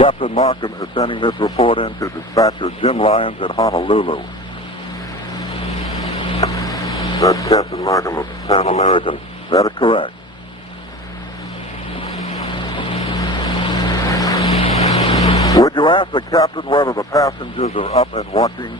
Captain Markham is sending this report in to dispatcher Jim Lyons at Honolulu. That's Captain Markham of Pan American. That is correct. Would you ask the captain whether the passengers are up and watching?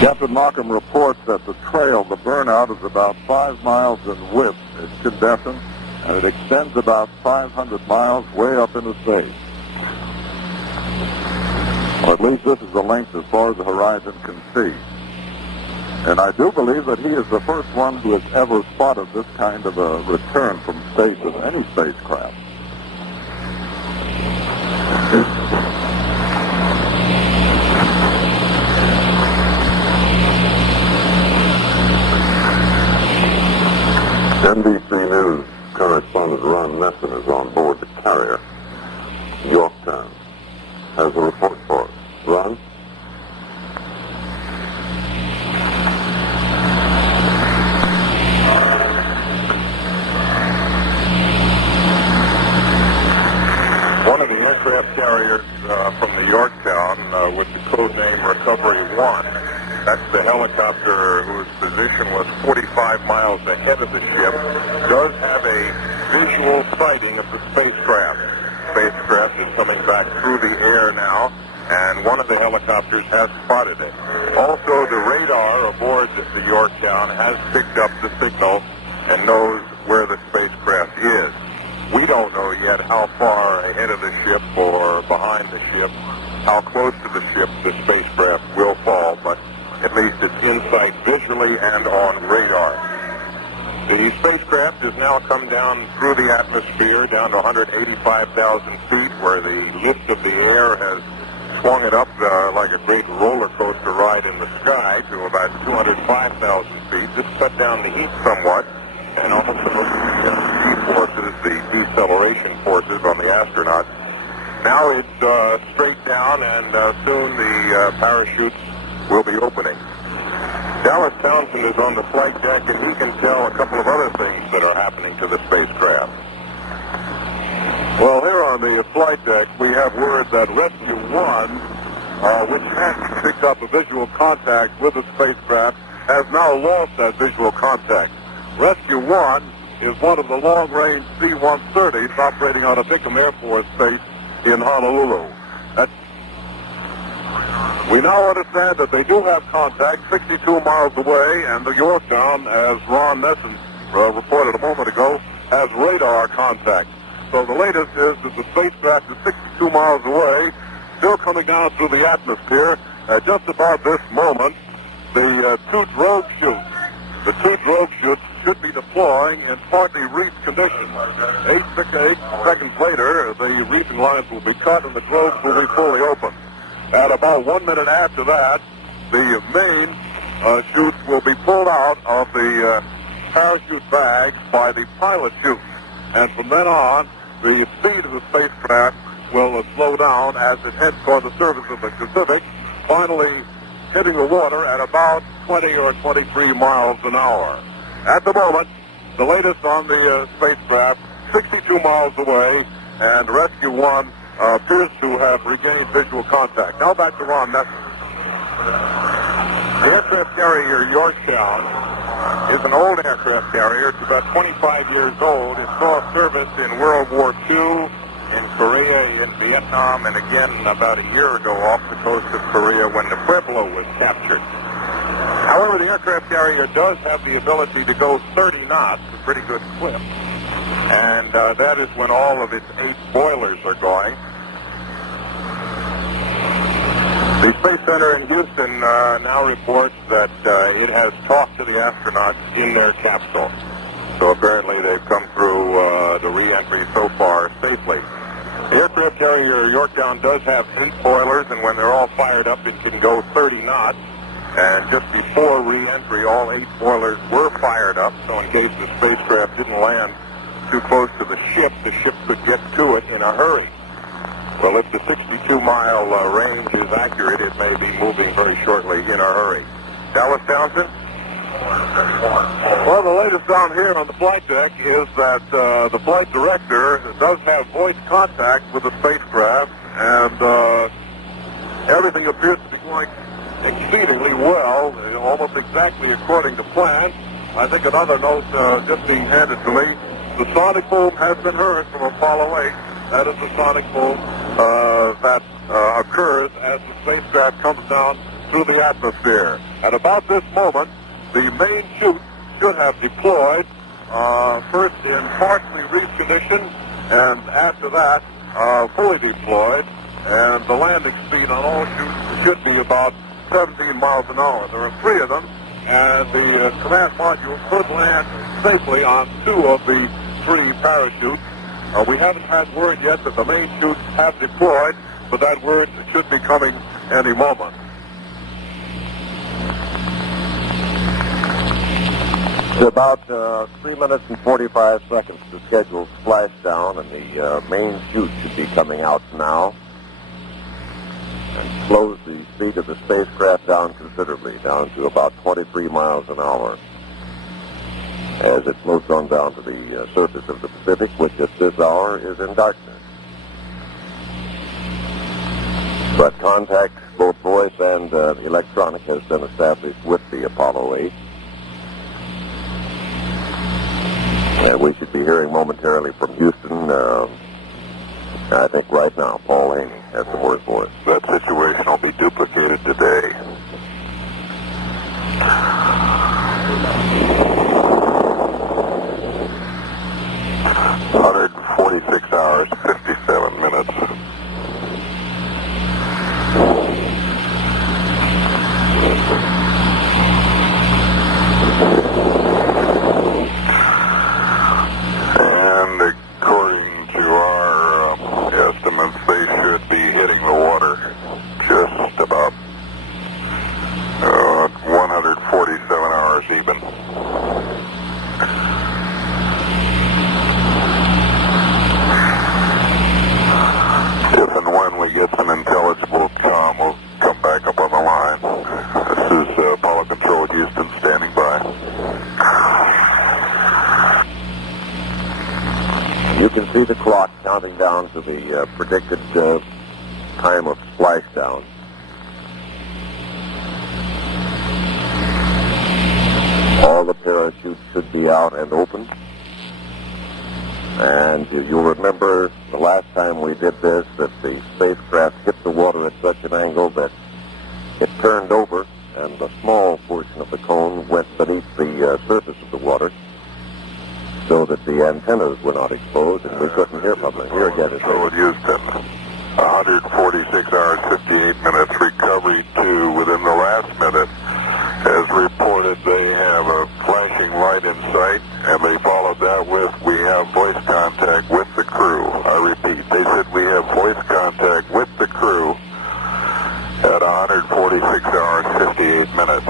Captain Markham reports that the trail, the burnout, is about 5 miles in width. It's incandescent, and it extends about 500 miles way up into space. Or at least this is the length as far as the horizon can see. And I do believe that he is the first one who has ever spotted this kind of a return from space of any spacecraft. NBC News correspondent Ron Nesson is on board the carrier. Yorktown has a report for us. Ron? One of the aircraft carriers from the Yorktown with the code name Recovery 1, that's the helicopter whose position was 45 miles ahead of the ship, does have a visual sighting of the spacecraft. The spacecraft is coming back through the air now, and one of the helicopters has spotted it. Also, the radar aboard the Yorktown has picked up the signal and knows where the spacecraft is. We don't know yet how far ahead of the ship or behind the ship, how close to the ship the spacecraft will fall, but at least it's in sight visually and on radar. The spacecraft has now come down through the atmosphere down to 185,000 feet, where the lift of the air has swung it up like a great roller coaster ride in the sky to about 205,000 feet. This cut down the heat somewhat, and also the G-forces, the deceleration forces on the astronauts. Now it's straight down, and soon the parachutes will be opening. Dallas Townsend is on the flight deck, and he can tell a couple of other things that are happening to the spacecraft. Well, here on the flight deck, we have word that Rescue 1, which had picked up a visual contact with the spacecraft, has now lost that visual contact. Rescue 1 is one of the long-range C-130s operating on a Bickham Air Force base in Honolulu. We now understand that they do have contact 62 miles away, and the Yorktown, as Ron Nesson reported a moment ago, has radar contact. So the latest is that the spacecraft is 62 miles away, still coming down through the atmosphere. At just about this moment, the two drogue chutes should be deploying in partly reefed condition. 8 seconds later, the reefing lines will be cut and the drogues will be fully open. At about 1 minute after that, the main chutes will be pulled out of the parachute bags by the pilot chute. And from then on, the speed of the spacecraft will slow down as it heads toward the surface of the Pacific, finally hitting the water at about 20 or 23 miles an hour. At the moment, the latest on the spacecraft, 62 miles away, and Rescue 1 appears to have regained visual contact. Now back to Ron Nesson. The aircraft carrier Yorktown is an old aircraft carrier. It's about 25 years old. It saw service in World War II, in Korea, in Vietnam, and again about a year ago off the coast of Korea when the Pueblo was captured. However, the aircraft carrier does have the ability to go 30 knots, a pretty good clip, and that is when all of its 8 boilers are going. The Space Center in Houston now reports that it has talked to the astronauts in their capsule. So apparently they've come through the re-entry so far safely. The aircraft carrier Yorktown does have 8 boilers, and when they're all fired up, it can go 30 knots. And just before re-entry, all 8 boilers were fired up, so in case the spacecraft didn't land too close to the ship could get to it in a hurry. Well, if the 62-mile range is accurate, it may be moving very shortly in a hurry. Dallas Townsend? Well, the latest down here on the flight deck is that the flight director does have voice contact with the spacecraft, and everything appears to be going exceedingly well, almost exactly according to plan. I think another note just being handed to me, the sonic boom has been heard from Apollo 8. That is the sonic boom that occurs as the spacecraft comes down through the atmosphere. At about this moment, the main chute should have deployed, first in partially reach condition, and after that, fully deployed, and the landing speed on all chutes should be about 17 miles an hour. There are 3 of them, and the command module could land safely on 2 of the 3 parachutes. We haven't had word yet that the main chutes have deployed, but that word should be coming any moment. It's about 3 minutes and 45 seconds to schedule splashdown, and the main chute should be coming out now and slows the speed of the spacecraft down considerably, down to about 23 miles an hour as it floats on down to the surface of the Pacific, which at this hour is in darkness. But contact, both voice and electronic, has been established with the Apollo 8. And we should be hearing momentarily from Houston. I think right now, Paul Haney has the word for us. That situation will be duplicated today. 146 hours, 57 minutes. And according to our estimates, they should be hitting the water just about 147 hours even. If and when we get some intelligible comm, we'll come back up on the line. This is Apollo Control Houston standing by. You can see the clock counting down to the predicted time of splashdown. All the parachutes should be out and open. And you'll remember the last time we did this that the spacecraft hit the water at such an angle that it turned over and a small portion of the cone went beneath the surface of the water so that the antennas were not exposed and we couldn't hear from them. Here again is Houston, 146 hours, 58 minutes. Recovery 2 within the last minute. As reported, they have a flashing light in sight, and they followed that with, we have voice contact with the crew. I repeat, they said we have voice contact with the crew at 146 hours, 58 minutes.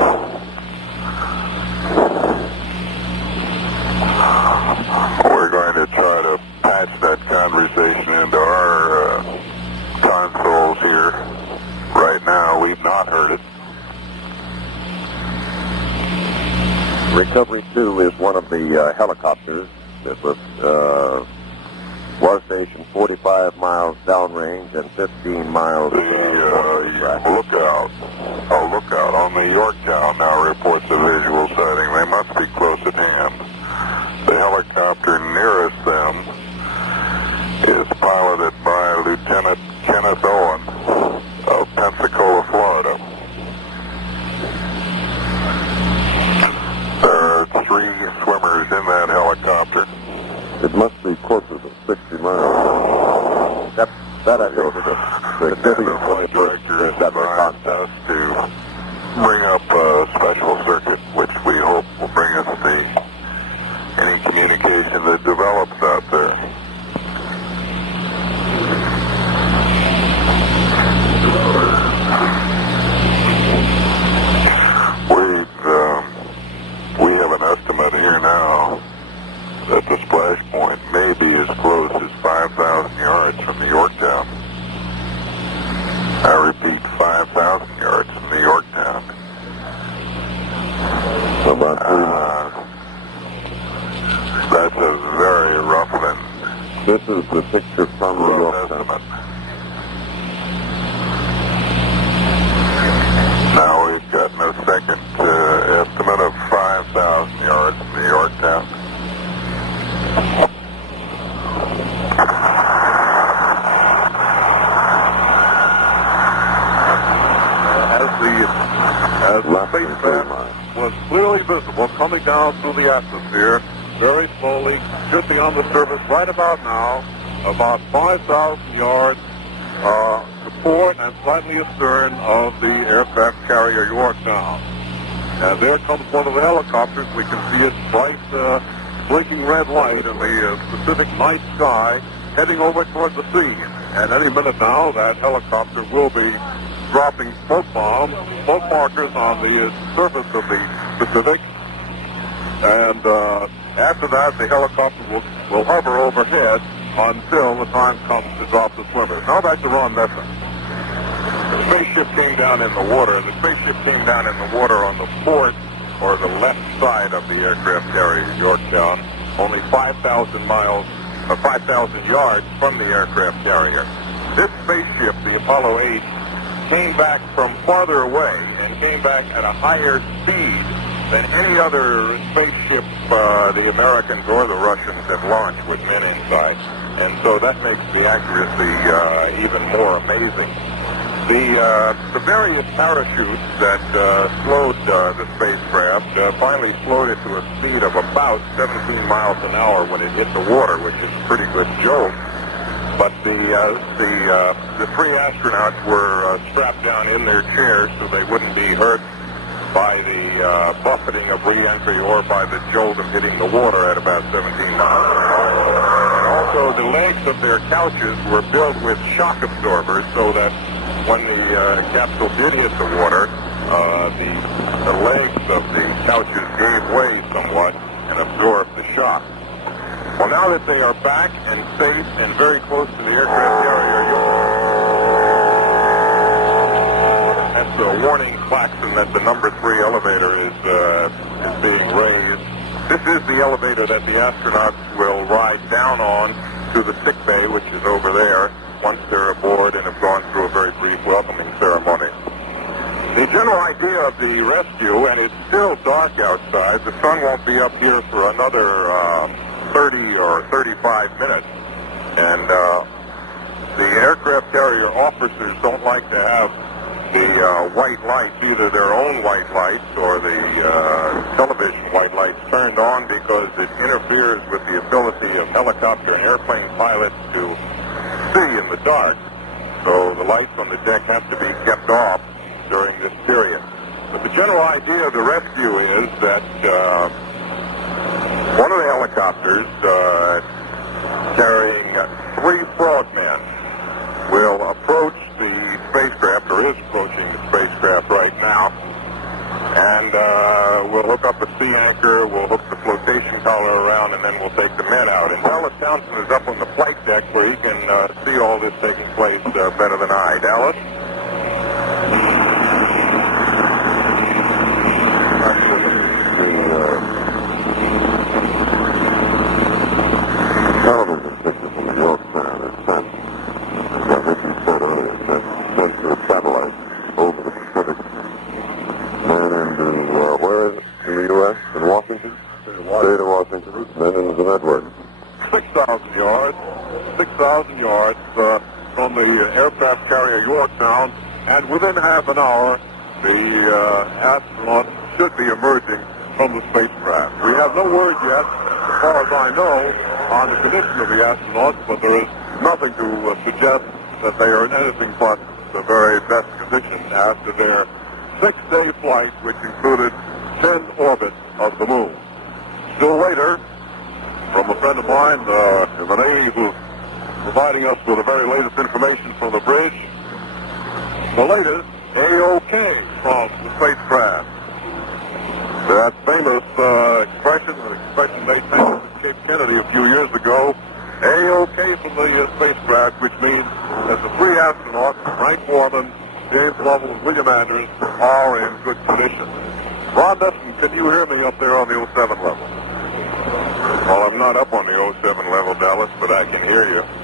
We're going to try to patch that conversation into our consoles here. Right now, we've not heard it. Recovery 2 is one of the helicopters that was stationed 45 miles downrange and 15 miles lookout on the Yorktown now reports a visual sighting. They must be close at hand. The helicopter nearest them is piloted by Lieutenant Kenneth Owen of Pensacola, Florida. There are 3 swimmers in that helicopter. It must be closer to 60 miles. That I think is the flight director has advised us to bring up a special circuit, which we hope will bring us the That's a very rough one. This is the picture from the Yorktown. Now we've gotten a second estimate of 5,000 yards from the Yorktown. As the spacecraft was clearly visible coming down through the atmosphere, very slowly, should be on the surface right about now, about 5,000 yards to port and slightly astern of the aircraft carrier Yorktown. And there comes one of the helicopters. We can see its bright, blinking red light in the Pacific night sky heading over toward the sea. And any minute now, that helicopter will be dropping smoke bombs, smoke markers on the surface of the Pacific. And after that, the helicopter will hover overhead until the time comes to drop the swimmers. Now back to Ron Messer. The spaceship came down in the water. The spaceship came down in the water on the port or the left side of the aircraft carrier Yorktown, only 5,000 yards from the aircraft carrier. This spaceship, the Apollo 8, came back from farther away and came back at a higher speed than any other spaceship the Americans or the Russians have launched with men inside. And so that makes the accuracy even more amazing. The various parachutes that slowed the spacecraft finally slowed it to a speed of about 17 miles an hour when it hit the water, which is a pretty good jolt. But the three astronauts were strapped down in their chairs so they wouldn't be hurt by the buffeting of re-entry or by the jolt of hitting the water at about 17 miles an hour. Also, the legs of their couches were built with shock absorbers so that when the capsule did hit the water, the legs of the couches gave way somewhat and absorbed the shock. Well, now that they are back and safe and very close to the aircraft carrier, that's a warning klaxon that the number 3 elevator is being raised. This is the elevator that the astronauts will ride down on to the sick bay, which is over there, once they're aboard and have gone through a very brief welcoming ceremony. The general idea of the rescue, and it's still dark outside, the sun won't be up here for another 30 or 35 minutes, and the aircraft carrier officers don't like to have the white lights, either their own white lights or the television white lights turned on, because it interferes with the ability of helicopter and airplane pilots to see in the dark. So the lights on the deck have to be kept off during this period. But the general idea of the rescue is that one of the helicopters carrying 3 frogmen will approach the spacecraft, or is approaching the spacecraft right now, and we'll hook up a sea anchor, we'll hook the flotation collar around, and then we'll take the men out. And Dallas Townsend is up on the flight deck where he can see all this taking place better than I. Dallas? Television picture from the Yorktown is sent, as Ricky said earlier, sent to a satellite over the Pacific. Then into, where is it? In the U.S.? In Washington? State of Washington. Then into the network. 6,000 yards. 6,000 yards from the aircraft carrier Yorktown, and within half an hour, the astronauts should be emerging from the spacecraft. We have no word yet, as far as I know, on the condition of the astronauts, but there is nothing to suggest that they are in anything but the very best condition after their 6-day flight, which included 10 orbits of the moon. Still later, from a friend of mine in the Navy who's providing us with the very latest information from the bridge, the latest AOK from the spacecraft. That famous expression, an expression made famous at Cape Kennedy a few years ago, AOK from the spacecraft, which means that the 3 astronauts, Frank Borman, James Lovell, and William Anders, are in good condition. Ron Dustin, can you hear me up there on the 07 level? Well, I'm not up on the 07 level, Dallas, but I can hear you.